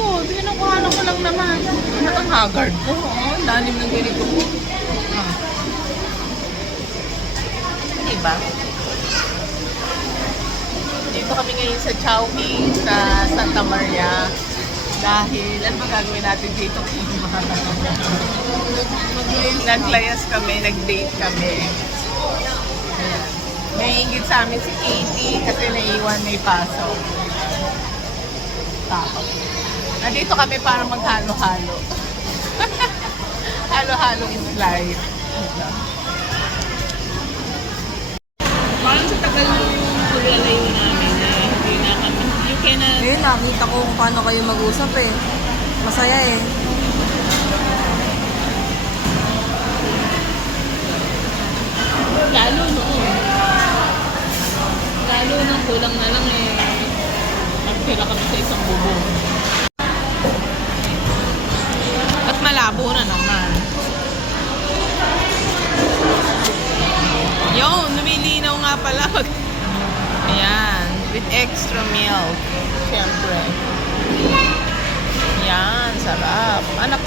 ko. Pinukuhanan ko lang naman. Ano ang haggard ko? Oh, lalim ng ganito ko. Ah. Diba? Dito kami ngayon sa Chowking sa Santa Maria. Dahil, ano ba gagawin natin dito? Naglayas kami, nag-date kami. Ayan. Naiingit sa amin si Katie kasi naiwan may pasok. Tapos, nandito kami para maghalo-halo. Halo-halo is life. Parang sa tagal ng pag-alayo namin eh, hindi na kami. You cannot... Ngayon, nakita ko kung paano kayo mag-usap eh. Masaya eh. Lalo noon. Lalo nang kulang na lang eh. Nagtira kami sa isang bubong. At malabo na naman. Yun, lumilinaw nga pala. Ayan, with extra milk. Siyempre. Yan, sarap. Anak,